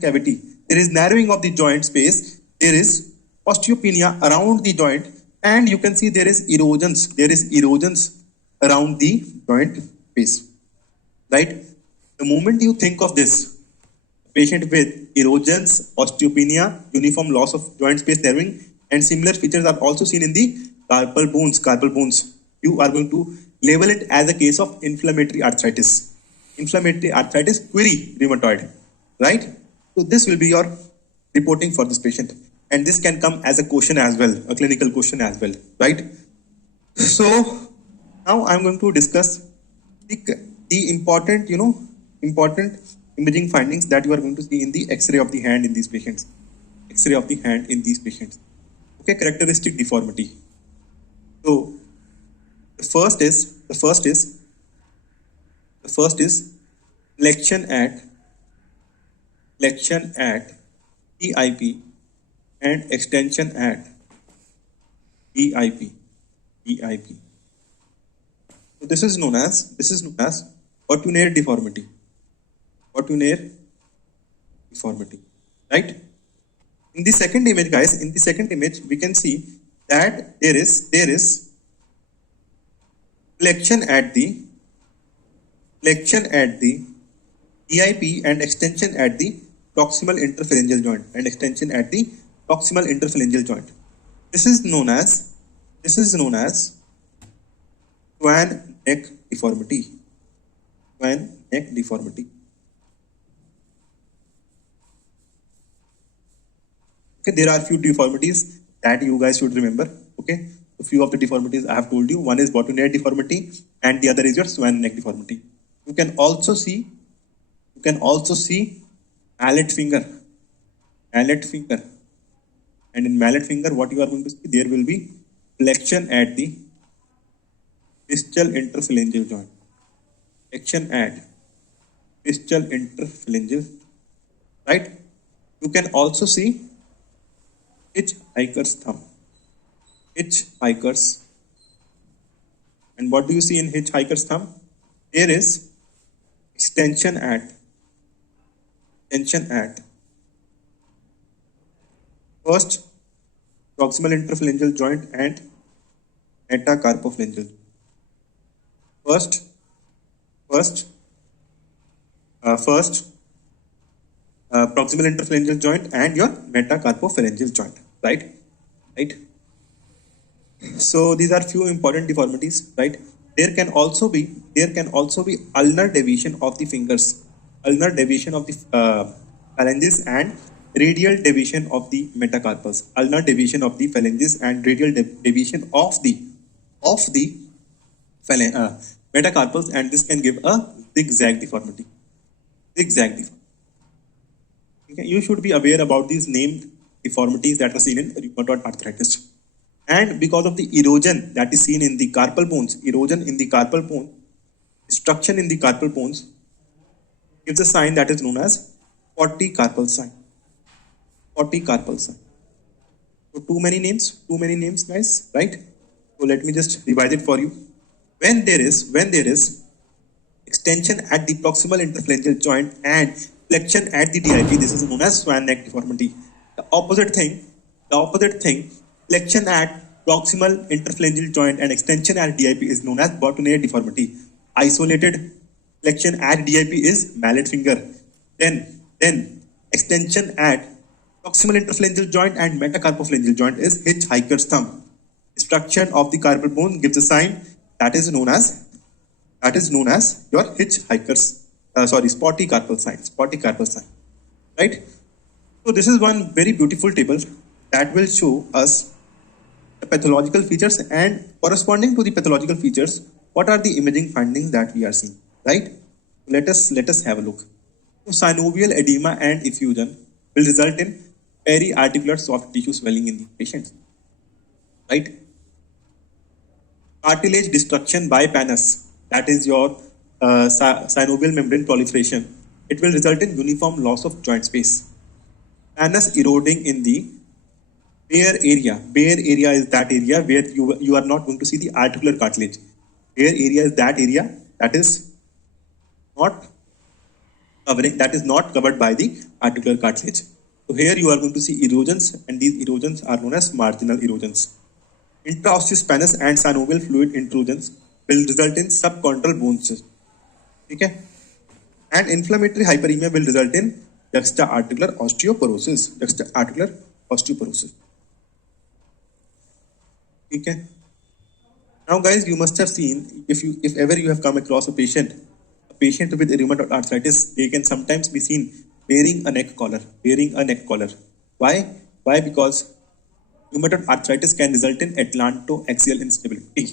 cavity, there is narrowing of the joint space, there is osteopenia around the joint, and you can see there is erosions around the joint space, right? The moment you think of this, patient with erosions, osteopenia, uniform loss of joint space narrowing, and similar features are also seen in the carpal bones. You are going to label it as a case of inflammatory arthritis. Inflammatory arthritis, query rheumatoid, right? So this will be your reporting for this patient. And this can come as a question as well, a clinical question as well, right? So now I'm going to discuss the important, important imaging findings that you are going to see in the X-ray of the hand in these patients. X-ray of the hand in these patients. Okay, characteristic deformity. So the first is flexion at EIP and extension at EIP. So this is known as Autunnere deformity. Autunnere deformity, right? In the second image, guys, we can see that there is flexion at the EIP and extension at the proximal interphalangeal joint. This is known as Swan neck deformity. Okay, there are few deformities that you guys should remember. Okay, a few of the deformities I have told you. One is Bottonniere deformity, and the other is your Swan neck deformity. You can also see mallet finger. And in mallet finger, what you are going to see, there will be flexion at the distal interphalangeal joint. Flexion at distal interphalangeal, right? You can also see hitchhiker's thumb. And what do you see in hitchhiker's thumb? There is extension at first proximal interphalangeal joint and metacarpophalangeal. First proximal interphalangeal joint and your metacarpophalangeal joint, right? So these are few important deformities, right? There can also be ulnar deviation of the fingers, ulnar deviation of the phalanges, and radial deviation of the metacarpals. Ulnar deviation of the phalanges and radial deviation of the metacarpals, and this can give a zigzag deformity. Okay, you should be aware about these named deformities that are seen in rheumatoid arthritis. And because of the erosion that is seen in the carpal bones, destruction in the carpal bones gives a sign that is known as spotty carpal sign. So too many names, guys, right? So let me just revise it for you. When there is extension at the proximal interphalangeal joint and flexion at the DIP, this is known as Swan neck deformity. The opposite thing, flexion at proximal interphalangeal joint and extension at DIP is known as Bottonniere deformity. Isolated flexion at DIP is mallet finger. Then extension at proximal interphalangeal joint and metacarpophalangeal joint is hitchhiker's thumb. Destruction of the carpal bone gives a sign that is known as your spotty carpal sign, right? So this is one very beautiful table that will show us the pathological features, and corresponding to the pathological features, what are the imaging findings that we are seeing, right? Let us have a look. So synovial edema and effusion will result in periarticular soft tissue swelling in the patient, right? Cartilage destruction by pannus, that is your synovial membrane proliferation. It will result in uniform loss of joint space. Pannus eroding in the bare area. Bare area is that area where you are not going to see the articular cartilage. Bare area is that area that is not covering, that is not covered by the articular cartilage. So here you are going to see erosions, and these erosions are known as marginal erosions. Intraosseous spinous and synovial fluid intrusions will result in subchondral bone cyst. Okay? And inflammatory hyperemia will result in juxta-articular osteoporosis. Juxta-articular osteoporosis. Okay? Now, guys, you must have seen, if ever you have come across a patient with rheumatoid arthritis, they can sometimes be seen wearing a neck collar. Why? Why? Because rheumatoid arthritis can result in atlantoaxial instability.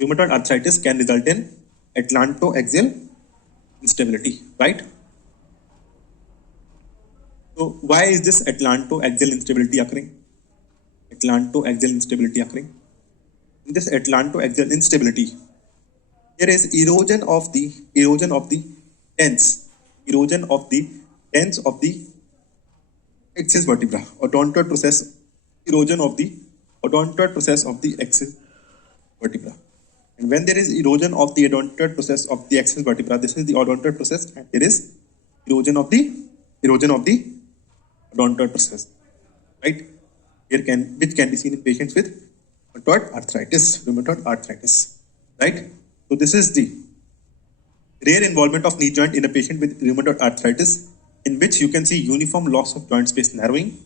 Rheumatoid arthritis can result in atlantoaxial instability, right? So why is this atlantoaxial instability occurring? Atlantoaxial instability occurring. In this atlantoaxial instability, there is erosion of the tens of the axis vertebra, odontoid process, erosion of the odontoid process of the axis vertebra. And when there is erosion of the odontoid process of the axis vertebra, this is the odontoid process, and there is erosion of the odontoid process, right? Which can be seen in patients with rheumatoid arthritis, right? So this is the rare involvement of knee joint in a patient with rheumatoid arthritis, in which you can see uniform loss of joint space narrowing,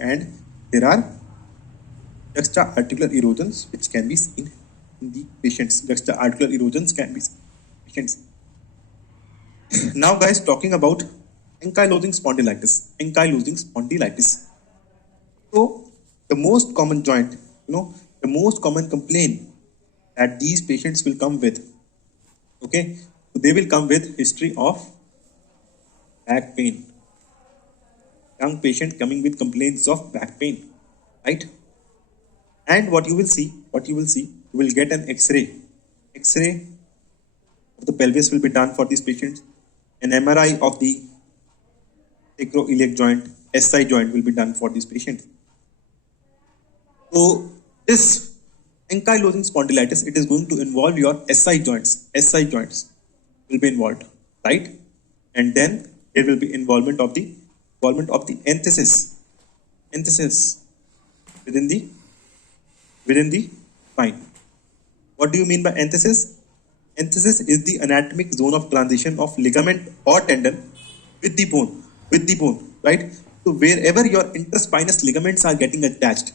and there are juxta-articular erosions which can be seen in the patients. Juxta-articular erosions can be seen in patients. Now, guys, talking about ankylosing spondylitis. So, the most common joint, the most common complaint that these patients will come with, okay, so they will come with history of back pain. Young patient coming with complaints of back pain, right? And what you will see, you will get an X-ray of the pelvis will be done for these patients. An MRI of the sacroiliac joint, SI joint will be done for these patients. So this ankylosing spondylitis, it is going to involve your SI joints. SI joints will be involved, right? And then there will be involvement of the enthesis within the spine. What do you mean by enthesis? Enthesis is the anatomic zone of transition of ligament or tendon with the bone, right? So wherever your interspinous ligaments are getting attached,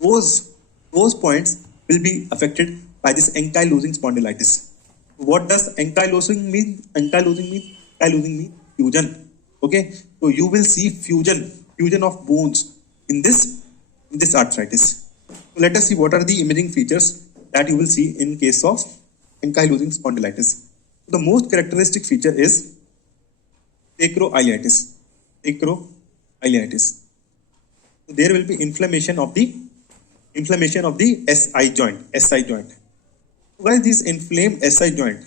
those points will be affected by this ankylosing spondylitis. What does ankylosing mean? Ankylosing means fusion. Okay, so you will see fusion of bones in this arthritis. So let us see what are the imaging features that you will see in case of ankylosing spondylitis. So the most characteristic feature is sacroiliitis. So there will be inflammation of the SI joint. So guys, this inflamed SI joint,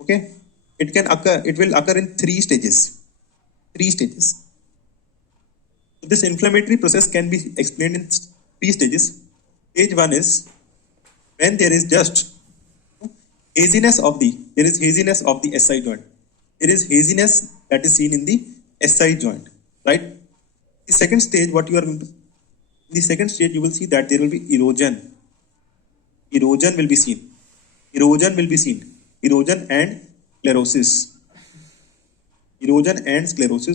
okay, it will occur in three stages. So this inflammatory process can be explained in three stages. Stage one is when there is just haziness of the SI joint. There is haziness that is seen in the SI joint, right? The second stage, you will see that there will be erosion. Erosion will be seen. Erosion and sclerosis.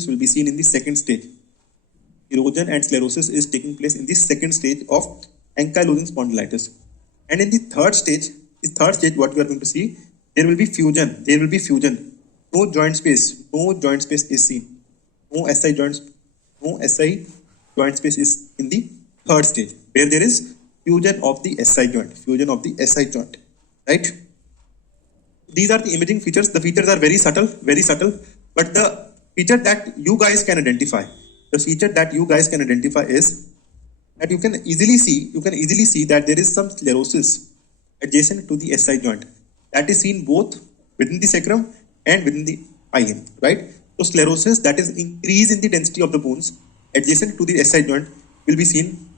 Will be seen in the second stage. Erosion and sclerosis is taking place in the second stage of ankylosing spondylitis. And in the third stage, what we are going to see, there will be fusion. No joint space is seen. No SI joint space is in the third stage, where there is fusion of the SI joint, right? These are the imaging features. The features are very subtle, but the feature that you guys can identify, is that you can easily see that there is some sclerosis adjacent to the SI joint that is seen both within the sacrum and within the ilium, right? So sclerosis, that is increase in the density of the bones adjacent to the SI joint, will be seen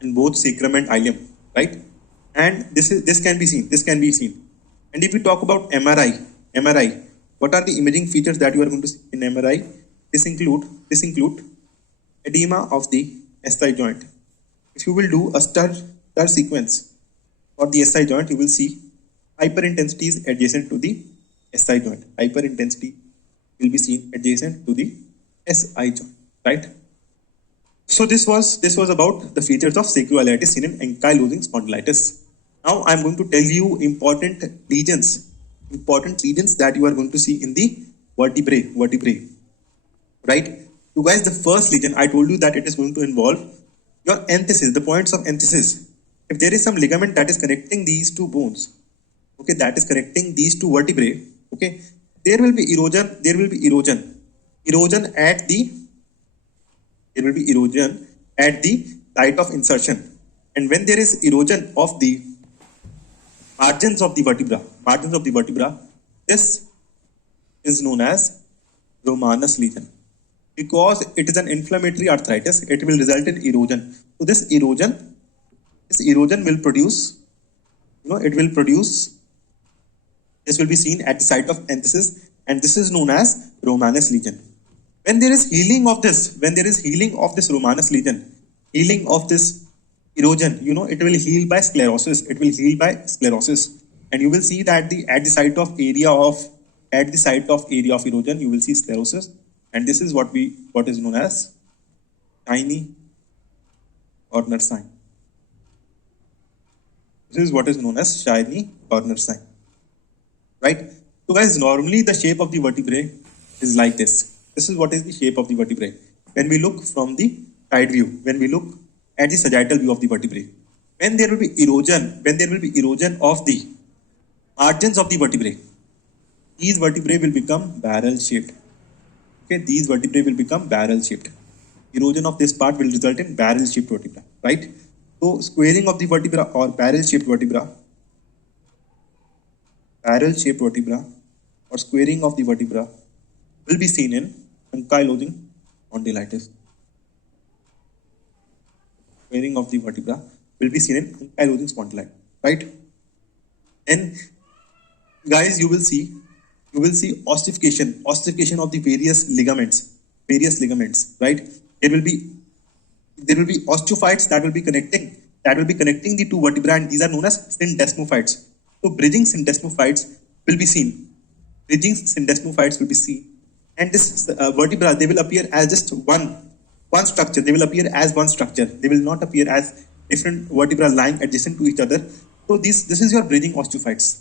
in both sacrum and ilium, right? And this can be seen. And if we talk about MRI, what are the imaging features that you are going to see in MRI? This include edema of the SI joint. If you will do a stir sequence for the SI joint, you will see hyperintensity is adjacent to the SI joint. Hyperintensity will be seen adjacent to the SI joint, right? So this was about the features of sacroiliitis seen in ankylosing spondylitis. Now I'm going to tell you important lesions that you are going to see in the vertebrae, right? So guys, the first lesion I told you that it is going to involve your enthesis, the points of enthesis. If there is some ligament that is connecting these two bones, okay, that is connecting these two vertebrae, okay, there will be erosion at the site of insertion. And when there is erosion of the margins of the vertebra, this is known as Romanus lesion. Because it is an inflammatory arthritis, it will result in erosion. So this erosion will produce, this will be seen at the site of enthesis, and this is known as Romanus lesion. When there is healing of this Romanus lesion, healing of this erosion, it will heal by sclerosis. And you will see that at the site of area of erosion, you will see sclerosis. And this is what is known as shiny corner sign. Right? So guys, normally the shape of the vertebrae is like this. This is what is the shape of the vertebrae. When we look from the side view, when we look at the sagittal view of the vertebrae, when there will be erosion of the margins of the vertebrae, these vertebrae will become barrel shaped. Okay, these vertebrae will become barrel shaped. Erosion of this part will result in barrel shaped vertebra, right? So squaring of the vertebra or barrel shaped vertebra or squaring of the vertebra will be seen in ankylosing spondylitis. Squaring of the vertebra will be seen in ankylosing spondylitis, right? And guys, you will see ossification of the various ligaments, right? There will be osteophytes that will be connecting the two vertebrae, and these are known as syndesmophytes. So bridging syndesmophytes will be seen. And this vertebra, they will appear as just one structure. They will appear as one structure. They will not appear as different vertebrae lying adjacent to each other. So this is your bridging osteophytes.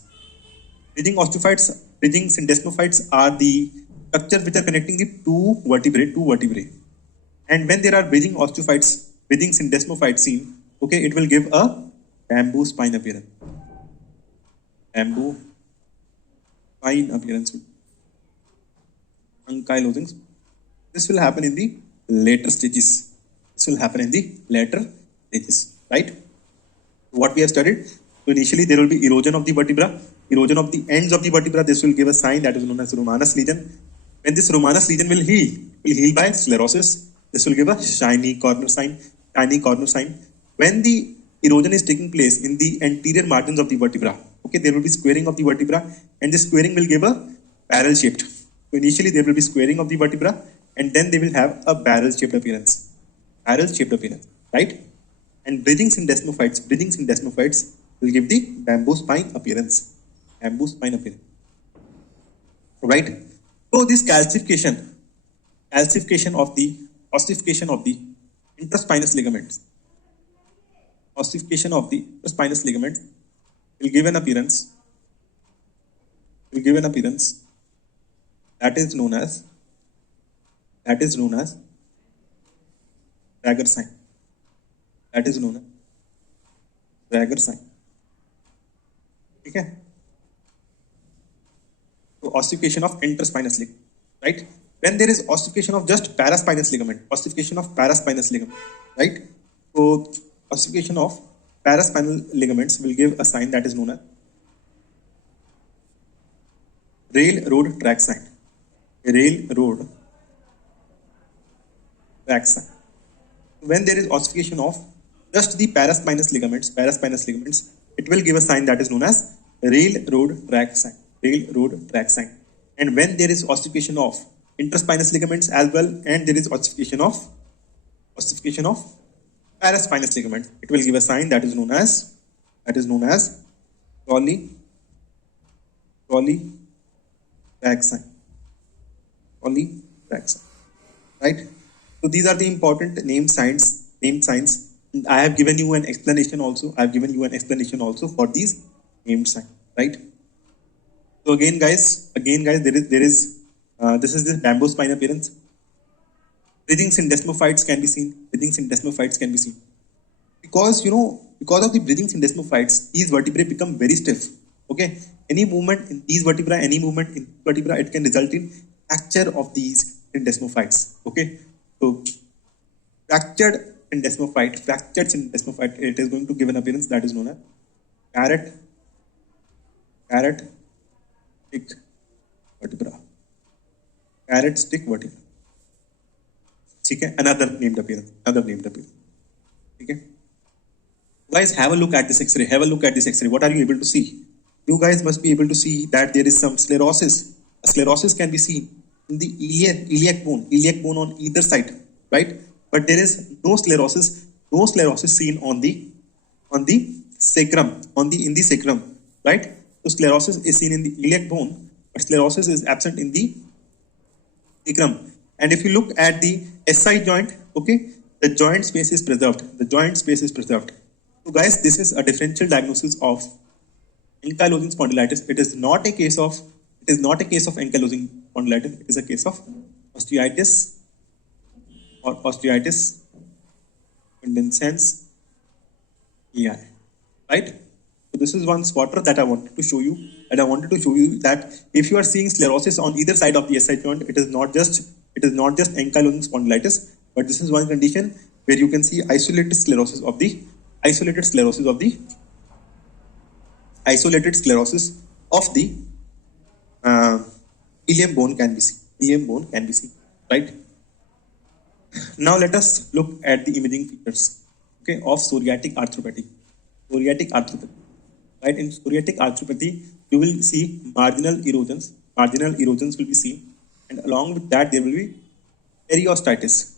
Bridging syndesmophytes are the structures which are connecting the two vertebrae. And when there are bridging syndesmophytes seen, okay, it will give a bamboo spine appearance. Ankylosing. This will happen in the later stages. Right? What we have studied. So initially there will be erosion of the vertebra, erosion of the ends of the vertebra. This will give a sign that is known as Romanus lesion. When this Romanus lesion will heal by sclerosis. This will give a shiny corner sign. When the erosion is taking place in the anterior margins of the vertebra, okay, there will be squaring of the vertebra, and this squaring will give a barrel shaped. So initially there will be squaring of the vertebra, and then they will have a barrel shaped appearance, right? And bridging syndesmophytes will give the bamboo spine appearance, right? So this calcification of the interspinous ligaments, will give an appearance that is known as Bragger sign. Okay. So ossification of interspinous ligament, right? When there is ossification of just paraspinous ligament, right? So ossification of paraspinal ligaments will give a sign that is known as railroad track sign. When there is ossification of just the paraspinous ligaments, it will give a sign that is known as railroad track sign, railroad track sign. And when there is ossification of interspinous ligaments as well, and there is ossification of paraspinous ligaments, it will give a sign that is known as Rowley track sign. Rowley track sign. Right? So these are the important name signs. I have given you an explanation also. For these name signs. Right? So again, guys, there is this is the bamboo spine appearance. Bridging syndesmophytes can be seen. Because because of the bridging syndesmophytes, these vertebrae become very stiff. Okay, any movement in these vertebrae, it can result in fracture of these syndesmophytes. Okay, so fractured syndesmophyte, it is going to give an appearance that is known as carrot stick vertebra. Carrot stick vertebra. Okay, another named appearance. Okay. Guys, have a look at this X-ray. What are you able to see? You guys must be able to see that there is some sclerosis. A sclerosis can be seen in the iliac bone on either side, right? But there is no sclerosis seen on the sacrum, in the sacrum, right? So sclerosis is seen in the iliac bone, but sclerosis is absent in the sacrum. And if you look at the SI joint, okay, the joint space is preserved. So guys, this is a differential diagnosis of ankylosing spondylitis. It is not a case of ankylosing spondylitis. It is a case of osteitis or osteitis condensalis EI. Right? So this is one spotter that I wanted to show you. That if you are seeing sclerosis on either side of the SI joint, it is not just ankylosing spondylitis, but this is one condition where you can see isolated sclerosis of the ilium bone can be seen. Right? Now let us look at the imaging features, okay, of psoriatic arthropathy. Right? In psoriatic arthropathy, you will see marginal erosions. Will be seen, and along with that there will be periostitis.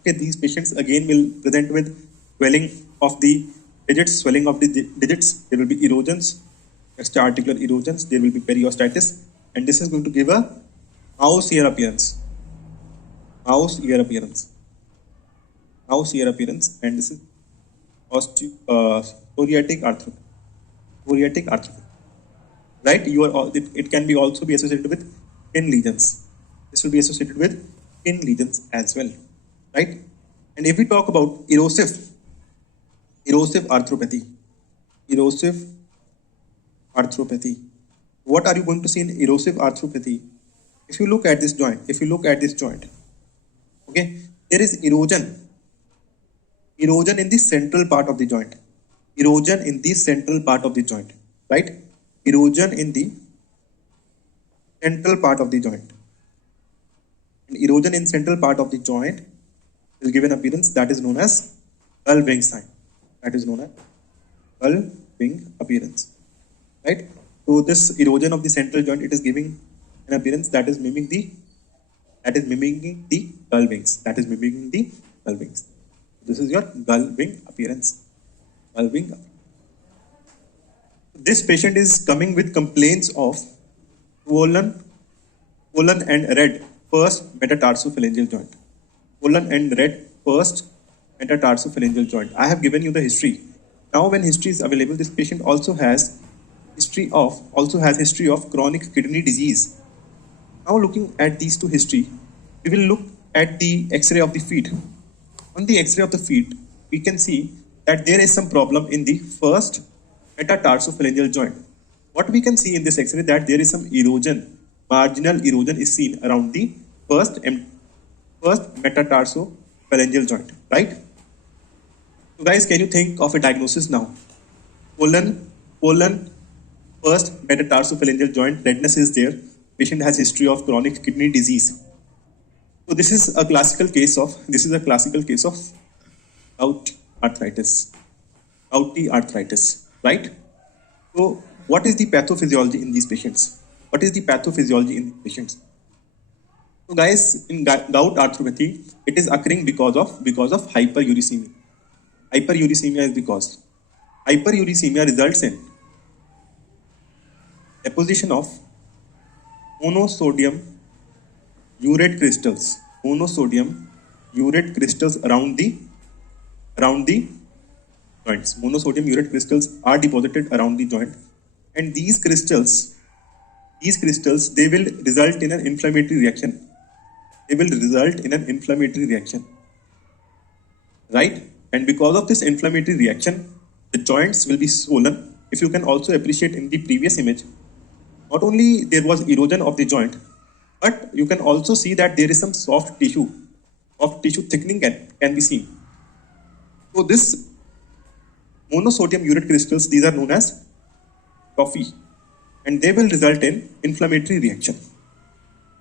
Okay, these patients again will present with swelling of the digits. There will be erosions, extra-articular erosions. There will be periostitis, and this is going to give a mouse ear appearance. And this is psoriatic arthropathy. Right? It can be also be associated with skin lesions. This will be associated with skin lesions as well. Right? And if we talk about erosive arthropathy, what are you going to see in erosive arthropathy? If you look at this joint, okay, there is erosion in the central part of the joint. Right? Erosion in the central part of the joint. And erosion in central part of the joint will give an appearance that is known as gull wing sign. Right? So this erosion of the central joint, it is giving an appearance that is mimicking the gull wings. This is your gull wing appearance. This patient is coming with complaints of swollen and red first metatarsophalangeal joint. I have given you the history. Now, when history is available, this patient also has history of chronic kidney disease. Now, looking at these two history, we will look at the X-ray of the feet. On the X-ray of the feet, we can see that there is some problem in the first metatarsophalangeal joint. What we can see in this X-ray, that there is some erosion, marginal erosion is seen around the first metatarsophalangeal joint, right? So guys, can you think of a diagnosis now? Swollen first metatarsophalangeal joint, redness is there. Patient has history of chronic kidney disease. So this is a classical case of gout arthritis. Gouty arthritis, right? So, what is the pathophysiology in these patients? What is the pathophysiology in these patients? So, guys, in gout arthropathy, it is occurring because of hyperuricemia. Hyperuricemia is because hyperuricemia results in deposition of monosodium urate crystals, around the joints. Monosodium urate crystals are deposited around the joint, and these crystals, they will result in an inflammatory reaction. Right? And because of this inflammatory reaction, the joints will be swollen. If you can also appreciate in the previous image, not only there was erosion of the joint, but you can also see that there is some soft tissue thickening can be seen. So this monosodium urate crystals, these are known as TOFI, and they will result in inflammatory reaction,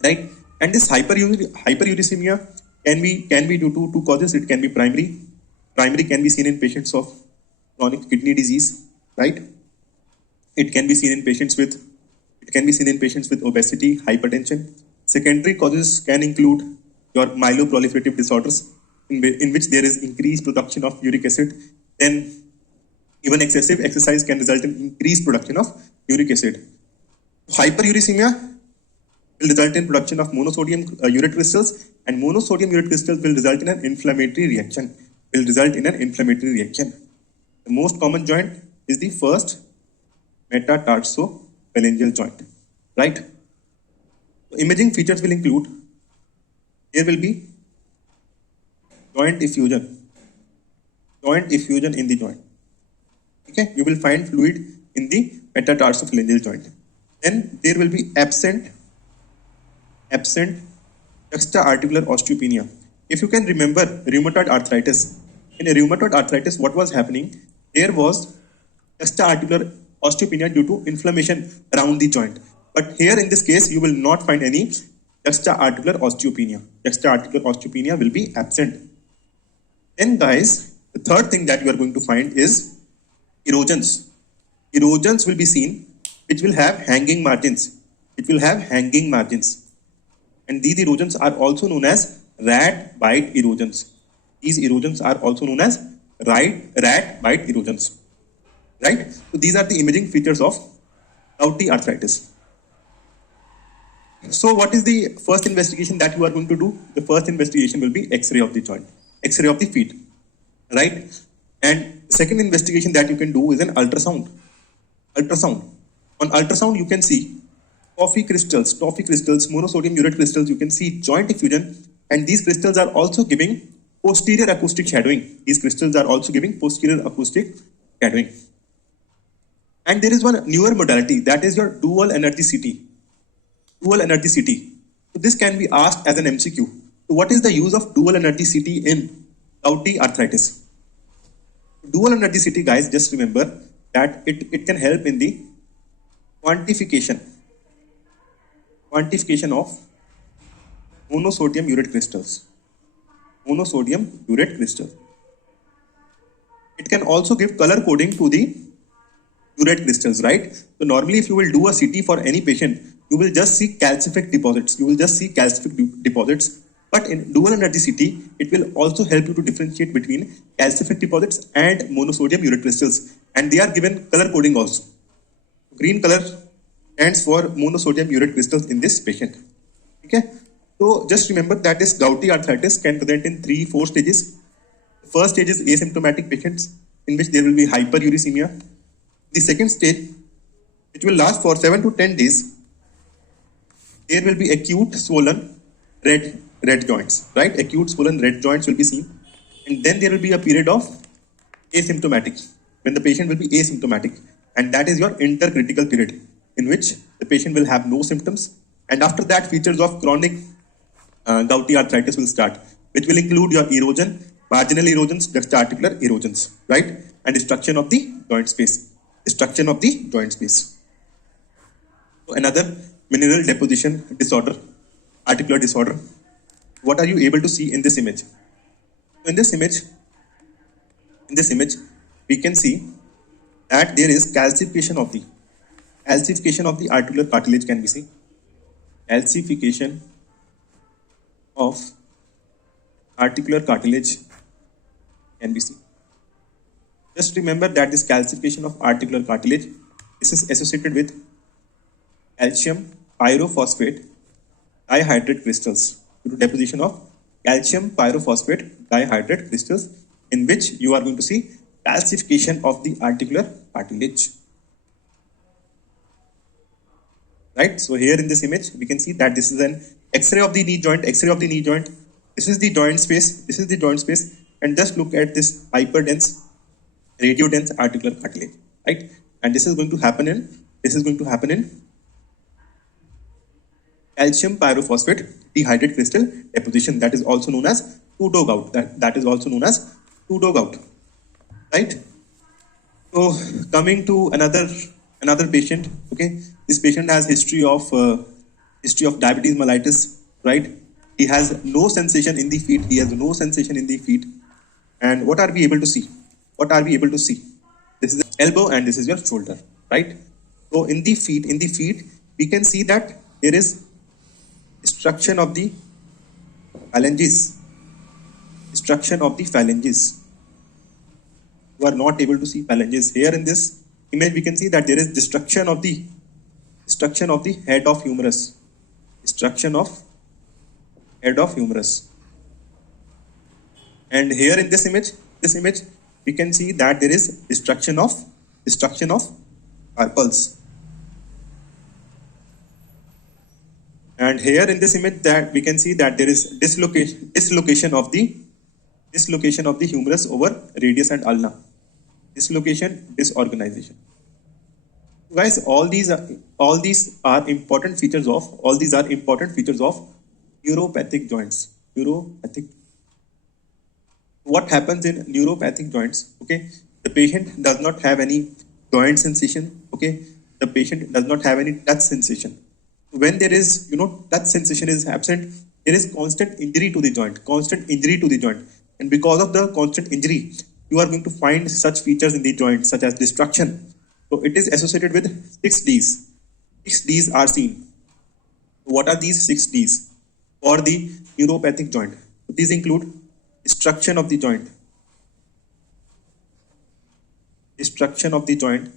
right? And this hyperuricemia can be due to two causes. It can be primary can be seen in patients of chronic kidney disease, right? It can be seen in patients with obesity, hypertension. Secondary causes can include your myeloproliferative disorders, in which there is increased production of uric acid. Then even excessive exercise can result in increased production of uric acid. Hyperuricemia will result in production of monosodium urate crystals, and monosodium urate crystals will result in an inflammatory reaction. The most common joint is the first metatarsophalangeal joint, right? So imaging features will include, there will be joint effusion in the joint. Okay, you will find fluid in the metatarsophalangeal joint. Then there will be absent juxta-articular osteopenia. If you can remember rheumatoid arthritis, in a rheumatoid arthritis, what was happening? There was juxta-articular osteopenia due to inflammation around the joint. But here in this case, you will not find any juxta-articular osteopenia. Juxta-articular osteopenia will be absent. Then guys, the third thing that you are going to find is erosions. Erosions will be seen, which will have hanging margins. And these erosions are also known as rat bite erosions. Right? So these are the imaging features of gouty arthritis. So what is the first investigation that you are going to do? The first investigation will be X-ray of the joint, X-ray of the feet, right? And second investigation that you can do is an ultrasound. On ultrasound, you can see TOFI crystals, monosodium urate crystals. You can see joint effusion, and these crystals are also giving posterior acoustic shadowing. And there is one newer modality, that is your dual energy CT. So this can be asked as an MCQ. So what is the use of dual energy CT in gouty arthritis? Dual energy CT, guys, just remember that it can help in the quantification of monosodium urate crystals. It can also give color coding to the urate crystals, right? So normally if you will do a CT for any patient, you will just see calcific deposits. But in dual energy CT, it will also help you to differentiate between calcific deposits and monosodium urate crystals. And they are given color coding also. Green color stands for monosodium urate crystals in this patient. Okay. So just remember that this gouty arthritis can present in 3-4 stages. The first stage is asymptomatic patients, in which there will be hyperuricemia. The second stage, which will last for 7 to 10 days, there will be acute swollen red joints, right? Acute swollen red joints will be seen. And then there will be a period of asymptomatic, when the patient will be asymptomatic. And that is your intercritical period, in which the patient will have no symptoms. And after that, features of chronic gouty arthritis will start, which will include your erosion, marginal erosions, juxta-articular erosions, right? And destruction of the joint space. So another mineral deposition disorder, articular disorder. What are you able to see in this image? In this image, In this image, we can see that there is calcification of the articular cartilage can be seen. Calcification of articular cartilage can be seen. Just remember that this calcification of articular cartilage, this is associated with calcium pyrophosphate dihydrate crystals due to deposition of calcium pyrophosphate dihydrate crystals, in which you are going to see calcification of the articular cartilage. Right, so here in this image we can see that this is an X-ray of the knee joint. This is the joint space, and just look at this hyperdense, radiodense articular cartilage, right? And this is going to happen in calcium pyrophosphate dehydrate crystal deposition, that is also known as pseudo gout. That is also known as pseudo gout, right? So coming to another patient, okay, this patient has history of diabetes mellitus, right? He has no sensation in the feet. And what are we able to see? This is the elbow and this is your shoulder, right? So in the feet, we can see that there is destruction of the phalanges. You are not able to see phalanges. Here in this image, we can see that there is destruction of the head of humerus. And here in this image, we can see that there is destruction of carpals. And here in this image, that we can see that there is dislocation of the humerus over radius and ulna. Disorganization. Guys, all these are important features of neuropathic joints. What happens in neuropathic joints? Okay, the patient does not have any joint sensation. Okay, the patient does not have any touch sensation. When there is, touch sensation is absent, there is constant injury to the joint. And because of the constant injury, you are going to find such features in the joint, such as destruction. So it is associated with 6 Ds. 6 Ds are seen. What are these 6 Ds for the neuropathic joint? These include destruction of the joint. Dislocation of the joint.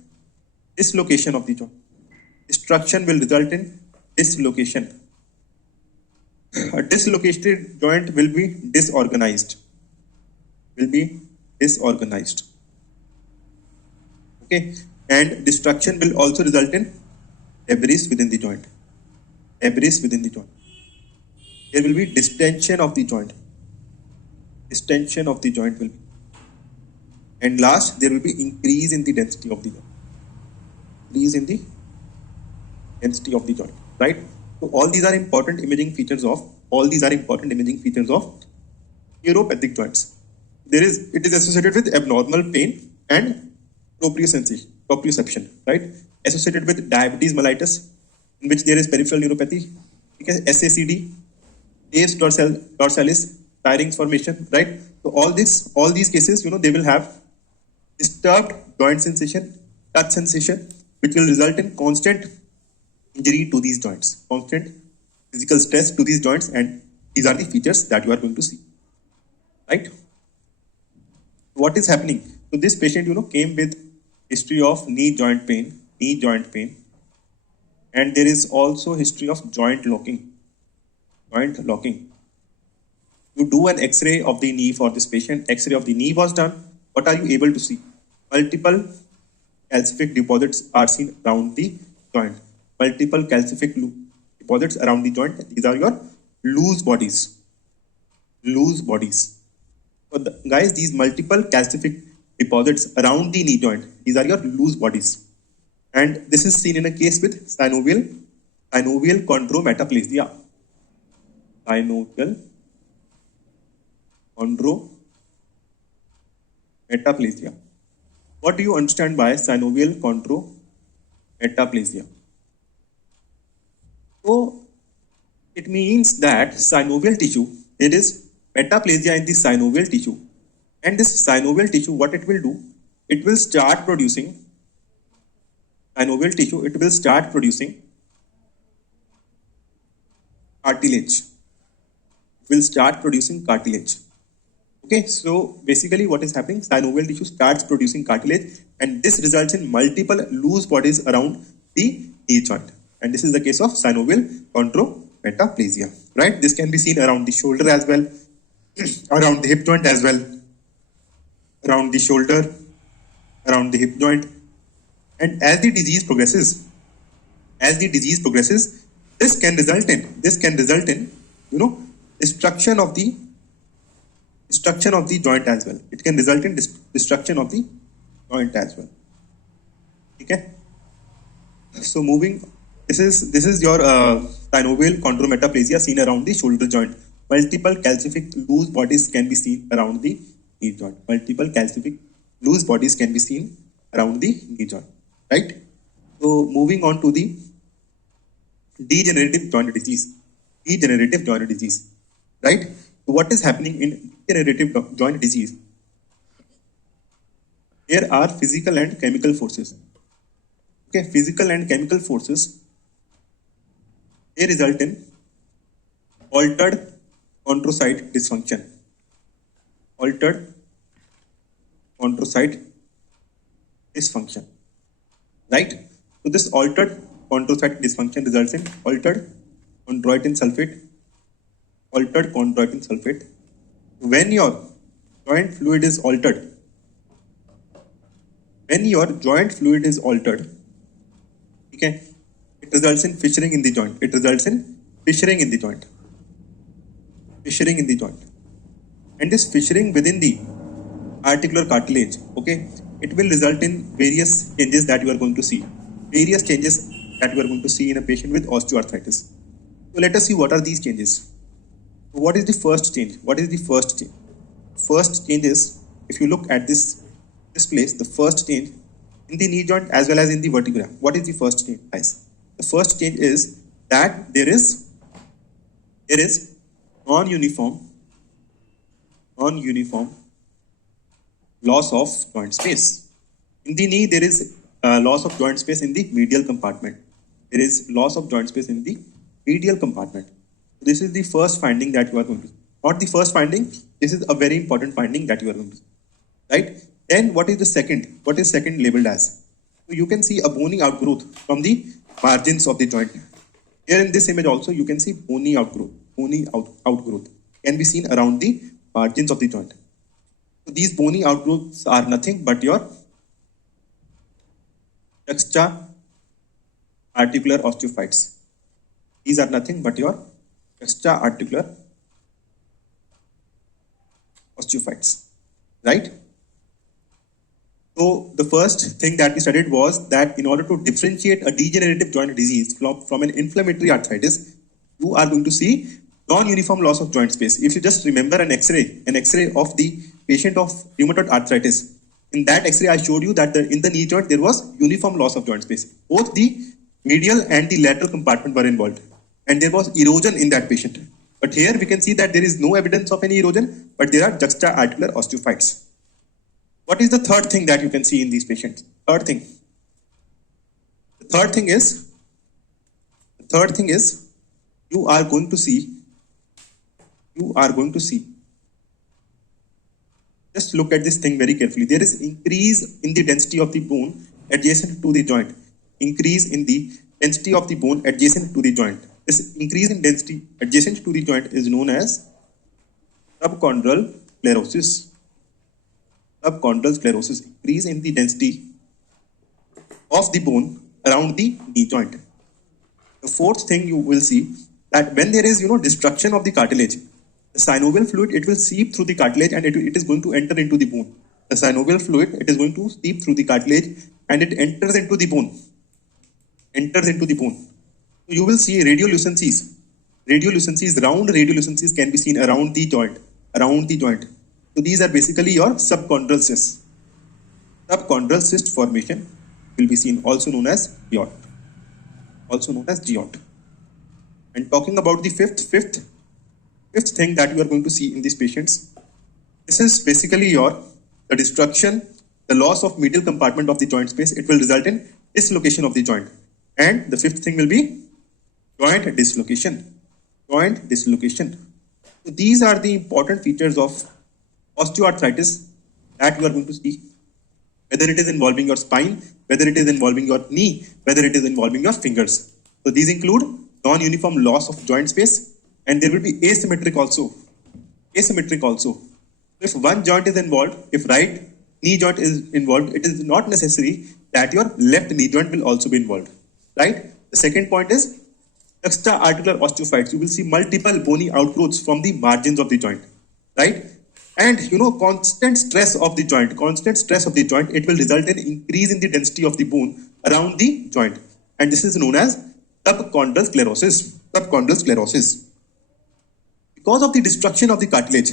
Destruction will result in dislocation. A dislocated joint will be disorganized. Okay, and destruction will also result in debris within the joint. There will be distension of the joint. Will be. And last, there will be increase in the density of the joint. Right? So all these are important imaging features of neuropathic joints. It is associated with abnormal pain and proprioception, right? Associated with diabetes mellitus, in which there is peripheral neuropathy, because SACD, AS dorsalis, Tyring's formation, right? So all these cases, they will have disturbed joint sensation, touch sensation, which will result in constant injury to these joints, constant physical stress to these joints, and these are the features that you are going to see, right? What is happening? So this patient, came with history of knee joint pain, and there is also history of joint locking. You do an X-ray of the knee for this patient. X-ray of the knee was done. What are you able to see? Multiple calcific deposits are seen around the joint. These are your loose bodies. So guys, these multiple calcific deposits around the knee joint, these are your loose bodies. And this is seen in a case with synovial chondrometaplasia. What do you understand by synovial chondrometaplasia? So it means that synovial tissue, there is metaplasia in the synovial tissue, And this synovial tissue, what it will do, it will start producing synovial tissue, it will start producing cartilage. It will start producing cartilage. Okay, so basically what is happening, synovial tissue starts producing cartilage, and this results in multiple loose bodies around the knee joint. And this is the case of synovial chondrometaplasia, right? This can be seen around the shoulder as well, around the hip joint as well, around the shoulder, around the hip joint. And as the disease progresses, this can result in destruction of the joint as well. It can result in destruction of the joint as well. Okay. So moving, this is your synovial chondrometaplasia seen around the shoulder joint. Multiple calcific loose bodies can be seen around the knee joint. Multiple calcific loose bodies can be seen around the knee joint. Right. So moving on to the degenerative joint disease. Right. So what is happening in degenerative joint disease? There are physical and chemical forces. Okay, physical and chemical forces, they result in altered chondrocyte dysfunction. Altered chondrocyte dysfunction. Right? So this altered chondrocyte dysfunction results in altered chondroitin sulfate. When your joint fluid is altered, okay, it results in fissuring in the joint. And this fissuring within the articular cartilage, okay, it will result in various changes that you are going to see. In a patient with osteoarthritis. So let us see what are these changes. What is the first change? First change is, if you look at this place, the first change in the knee joint as well as in the vertebra. What is the first change, guys? The first change is that there is non-uniform loss of joint space. In the knee, there is loss of joint space in the medial compartment. This is the first finding that you are going to. Not the first finding. This is a very important finding that you are going to. Right? Then what is the second? What is second labeled as? So you can see a bony outgrowth from the margins of the joint. Here in this image also you can see bony outgrowth. Outgrowth can be seen around the margins of the joint. So these bony outgrowths are nothing but your juxta-articular osteophytes. These are nothing but your juxta-articular osteophytes. Right? So the first thing that we studied was that in order to differentiate a degenerative joint disease from an inflammatory arthritis, you are going to see non-uniform loss of joint space. If you just remember an X-ray of the patient of rheumatoid arthritis, in that X-ray I showed you that in the knee joint there was uniform loss of joint space. Both the medial and the lateral compartment were involved, and there was erosion in that patient. But here we can see that there is no evidence of any erosion, but there are juxta-articular osteophytes. What is the third thing that you can see in these patients? The third thing is you are going to see, just look at this thing very carefully. There is increase in the density of the bone adjacent to the joint. This increase in density adjacent to the joint is known as subchondral sclerosis. Increase in the density of the bone around the knee joint. The fourth thing you will see that when there is destruction of the cartilage, the synovial fluid, it will seep through the cartilage and it is going to enter into the bone. The synovial fluid, it is going to seep through the cartilage and it enters into the bone. You will see radiolucencies. Round radiolucencies can be seen around the joint. So these are basically your subchondral cysts. Subchondral cyst formation will be seen, also known as GEOT. And talking about the fifth thing that you are going to see in these patients, This is basically the destruction, the loss of medial compartment of the joint space. It will result in dislocation of the joint. And the fifth thing will be joint dislocation. Joint dislocation. So these are the important features of osteoarthritis that you are going to see, whether it is involving your spine, whether it is involving your knee, whether it is involving your fingers. So these include non-uniform loss of joint space, and there will be asymmetric also. Asymmetric also. If one joint is involved, if right knee joint is involved, it is not necessary that your left knee joint will also be involved. Right? The second point is extra-articular osteophytes. You will see multiple bony outgrowths from the margins of the joint. Right? And constant stress of the joint, it will result in increase in the density of the bone around the joint. And this is known as subchondral sclerosis. Subchondral sclerosis. Because of the destruction of the cartilage,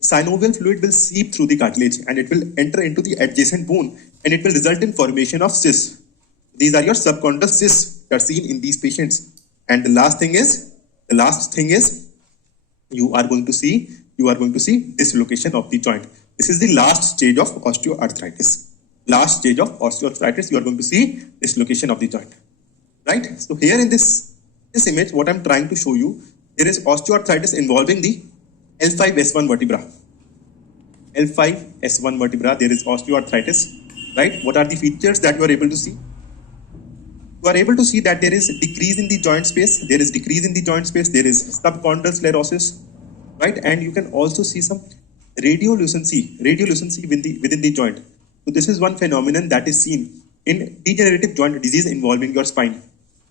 synovial fluid will seep through the cartilage and it will enter into the adjacent bone and it will result in formation of cysts. These are your subchondral cysts that are seen in these patients. And the last thing is you are going to see dislocation of the joint. This is the last stage of osteoarthritis. Last stage of osteoarthritis, you are going to see dislocation of the joint. Right? So here in this image, what I'm trying to show you, there is osteoarthritis involving the L5-S1 vertebra. L5-S1 vertebra, there is osteoarthritis. Right? What are the features that you are able to see? You are able to see that there is decrease in the joint space. There is subchondral sclerosis. Right, and you can also see some radiolucency within the joint. So this is one phenomenon that is seen in degenerative joint disease involving your spine.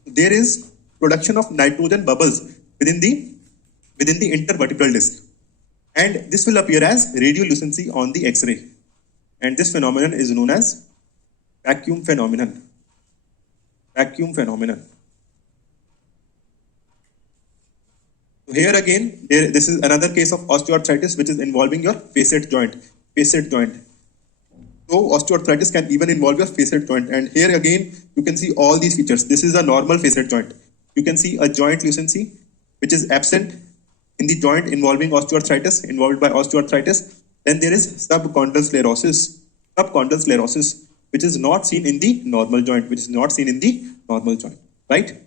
There is production of nitrogen bubbles within the intervertebral disc, and this will appear as radiolucency on the X-ray. And this phenomenon is known as vacuum phenomenon. Vacuum phenomenon. Here again, this is another case of osteoarthritis which is involving your facet joint. So osteoarthritis can even involve your facet joint, and here again you can see all these features. This is a normal facet joint. You can see a joint lucency which is absent in the joint involving involved by osteoarthritis. Then there is subchondral sclerosis, which is not seen in the normal joint, right?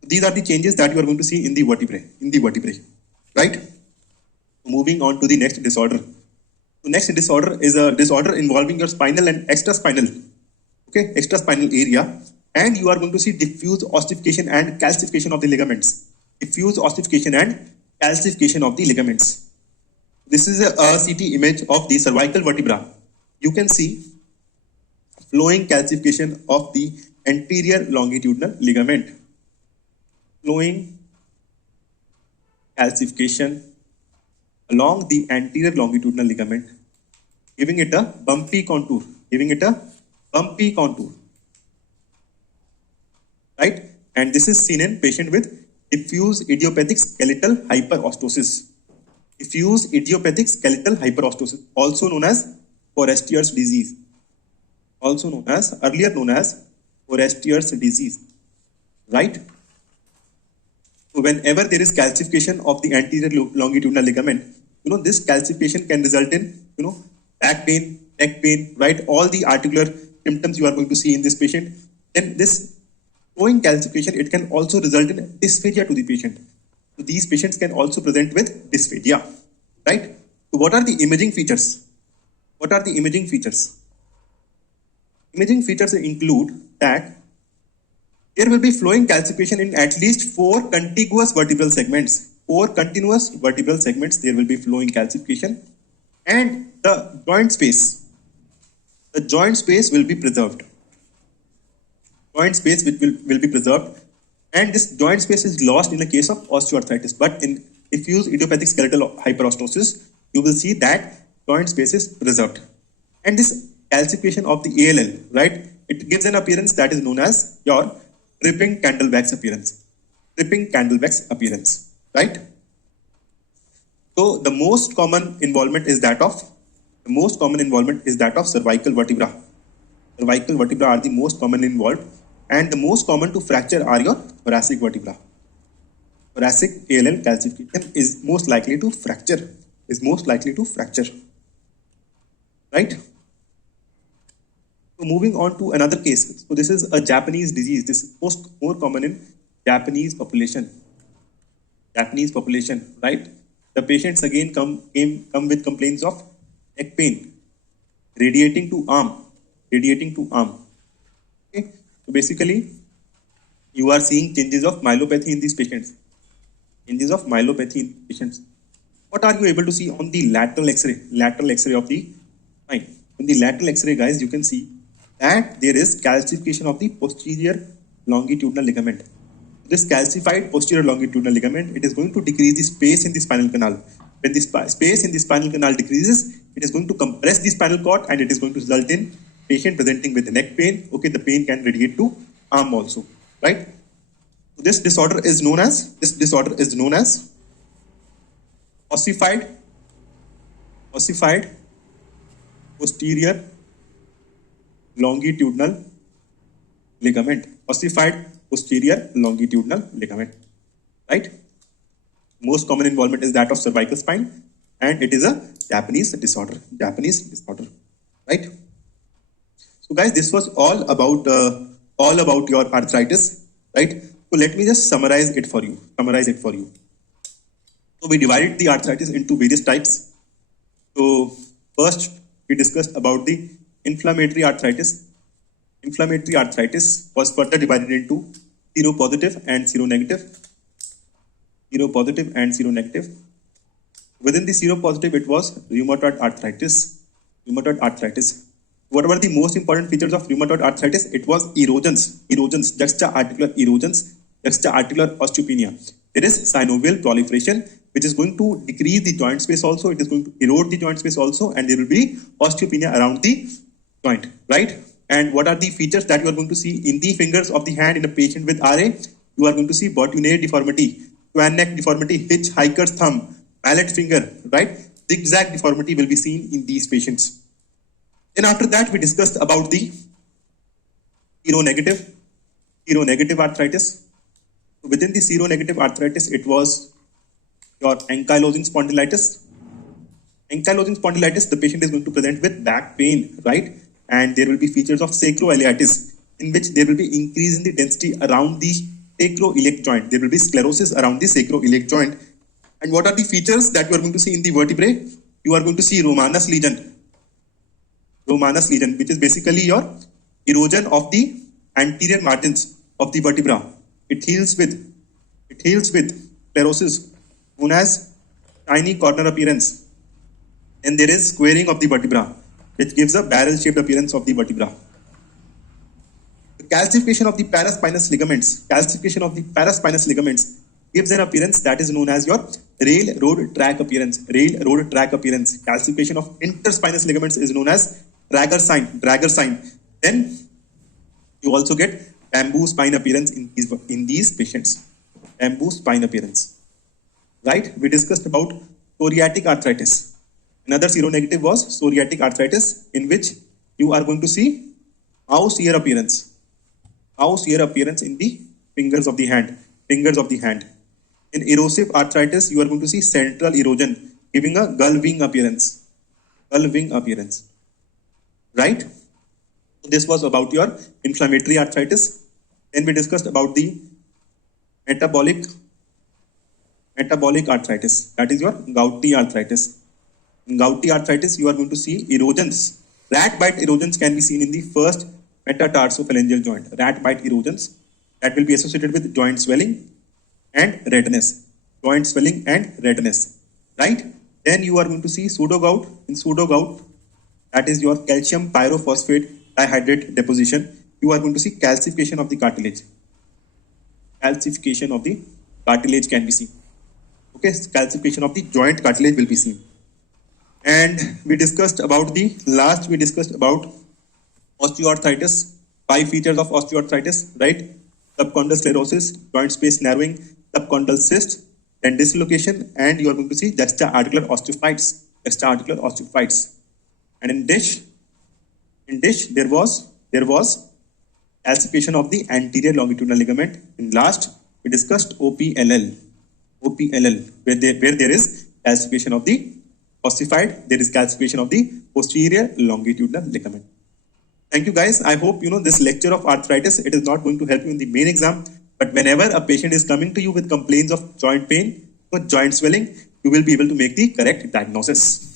These are the changes that you are going to see in the vertebrae, right? Moving on to the next disorder. The next disorder is a disorder involving your spinal and extraspinal area, and you are going to see diffuse ossification and calcification of the ligaments. This is a CT image of the cervical vertebra. You can see flowing calcification of the anterior longitudinal ligament. Flowing calcification along the anterior longitudinal ligament, giving it a bumpy contour. Right? And this is seen in patient with diffuse idiopathic skeletal hyperostosis. Also known as Forestier's disease. Earlier known as Forestier's disease. Right? So whenever there is calcification of the anterior longitudinal ligament, this calcification can result in, back pain, neck pain, right? All the articular symptoms you are going to see in this patient. Then this flowing calcification, it can also result in dysphagia to the patient. So these patients can also present with dysphagia, right? So what are the imaging features? Imaging features include that there will be flowing calcification in at least 4 contiguous vertebral segments. There will be flowing calcification, and the joint space will be preserved. And this joint space is lost in the case of osteoarthritis. But in diffuse idiopathic skeletal hyperostosis, you will see that joint space is preserved. And this calcification of the ALL, right? It gives an appearance that is known as your dripping candle wax appearance, right? So the most common involvement is that of cervical vertebra. Cervical vertebra are the most common involved, and the most common to fracture are your thoracic vertebra. Thoracic ALL calcification is most likely to fracture. right? So moving on to another case. So this is a Japanese disease. This is more common in Japanese population. Japanese population, right? The patients again come with complaints of neck pain, radiating to arm. Okay, so basically, you are seeing changes of myelopathy in these patients. Changes of myelopathy in patients. What are you able to see on the lateral X-ray? Lateral X-ray of the spine. On the lateral X-ray, guys, you can see that there is calcification of the posterior longitudinal ligament. This calcified posterior longitudinal ligament, it is going to decrease the space in the spinal canal. When the space in the spinal canal decreases, it is going to compress the spinal cord and it is going to result in patient presenting with neck pain. Okay, the pain can radiate to arm also, right? So this disorder is known as ossified posterior longitudinal ligament. Ossified posterior longitudinal ligament, right? Most common involvement is that of cervical spine, and it is a Japanese disorder, right? So guys, this was all about your arthritis, right? So let me just summarize it for you. So we divided the arthritis into various types. So first we discussed about the inflammatory arthritis. Inflammatory arthritis was further divided into seropositive and seronegative. Within the seropositive, it was rheumatoid arthritis. What were the most important features of rheumatoid arthritis? It was erosions, juxta-articular erosions, juxta-articular osteopenia. There is synovial proliferation, which is going to decrease the joint space also. It is going to erode the joint space also, and there will be osteopenia around the joint, right? And what are the features that you are going to see in the fingers of the hand in a patient with RA? You are going to see botulinian deformity, swan neck deformity, hitchhiker's thumb, mallet finger, right? Zigzag deformity will be seen in these patients. Then after that, we discussed about the seronegative arthritis. Within the seronegative arthritis, it was your ankylosing spondylitis. Ankylosing spondylitis, the patient is going to present with back pain, right? And there will be features of sacroiliitis, in which there will be increase in the density around the sacroiliac joint. There will be sclerosis around the sacroiliac joint. And what are the features that you are going to see in the vertebrae? You are going to see Romanus lesion, which is basically your erosion of the anterior margins of the vertebra. It heals with sclerosis known as tiny corner appearance. And there is squaring of the vertebra, which gives a barrel-shaped appearance of the vertebra. The calcification of the paraspinous ligaments gives an appearance that is known as your railroad track appearance. Calcification of interspinous ligaments is known as dragger sign. Then you also get bamboo spine appearance in these patients. Bamboo spine appearance, right? We discussed about psoriatic arthritis. Another seronegative was psoriatic arthritis, in which you are going to see house ear appearance in the fingers of the hand. In erosive arthritis, you are going to see central erosion, giving a gull wing appearance, right? So this was about your inflammatory arthritis. Then we discussed about the metabolic arthritis, that is your gouty arthritis. In gouty arthritis, you are going to see erosions. Rat bite erosions can be seen in the first metatarsophalangeal joint. Rat bite erosions that will be associated with joint swelling and redness. Right? Then you are going to see pseudogout. In pseudogout, that is your calcium pyrophosphate dihydrate deposition. You are going to see calcification of the cartilage. Calcification of the cartilage can be seen. Okay, calcification of the joint cartilage will be seen. And we discussed about osteoarthritis. 5 features of osteoarthritis, right? Subchondral sclerosis, joint space narrowing, subchondral cyst, and dislocation, and you are going to see juxta-articular osteophytes. And in dish, there was calcification of the anterior longitudinal ligament. In last, we discussed OPLL, where there is calcification of the ossified, there is calcification of the posterior longitudinal ligament. Thank you guys. I hope this lecture of arthritis, it is not going to help you in the main exam, but whenever a patient is coming to you with complaints of joint pain or joint swelling, you will be able to make the correct diagnosis.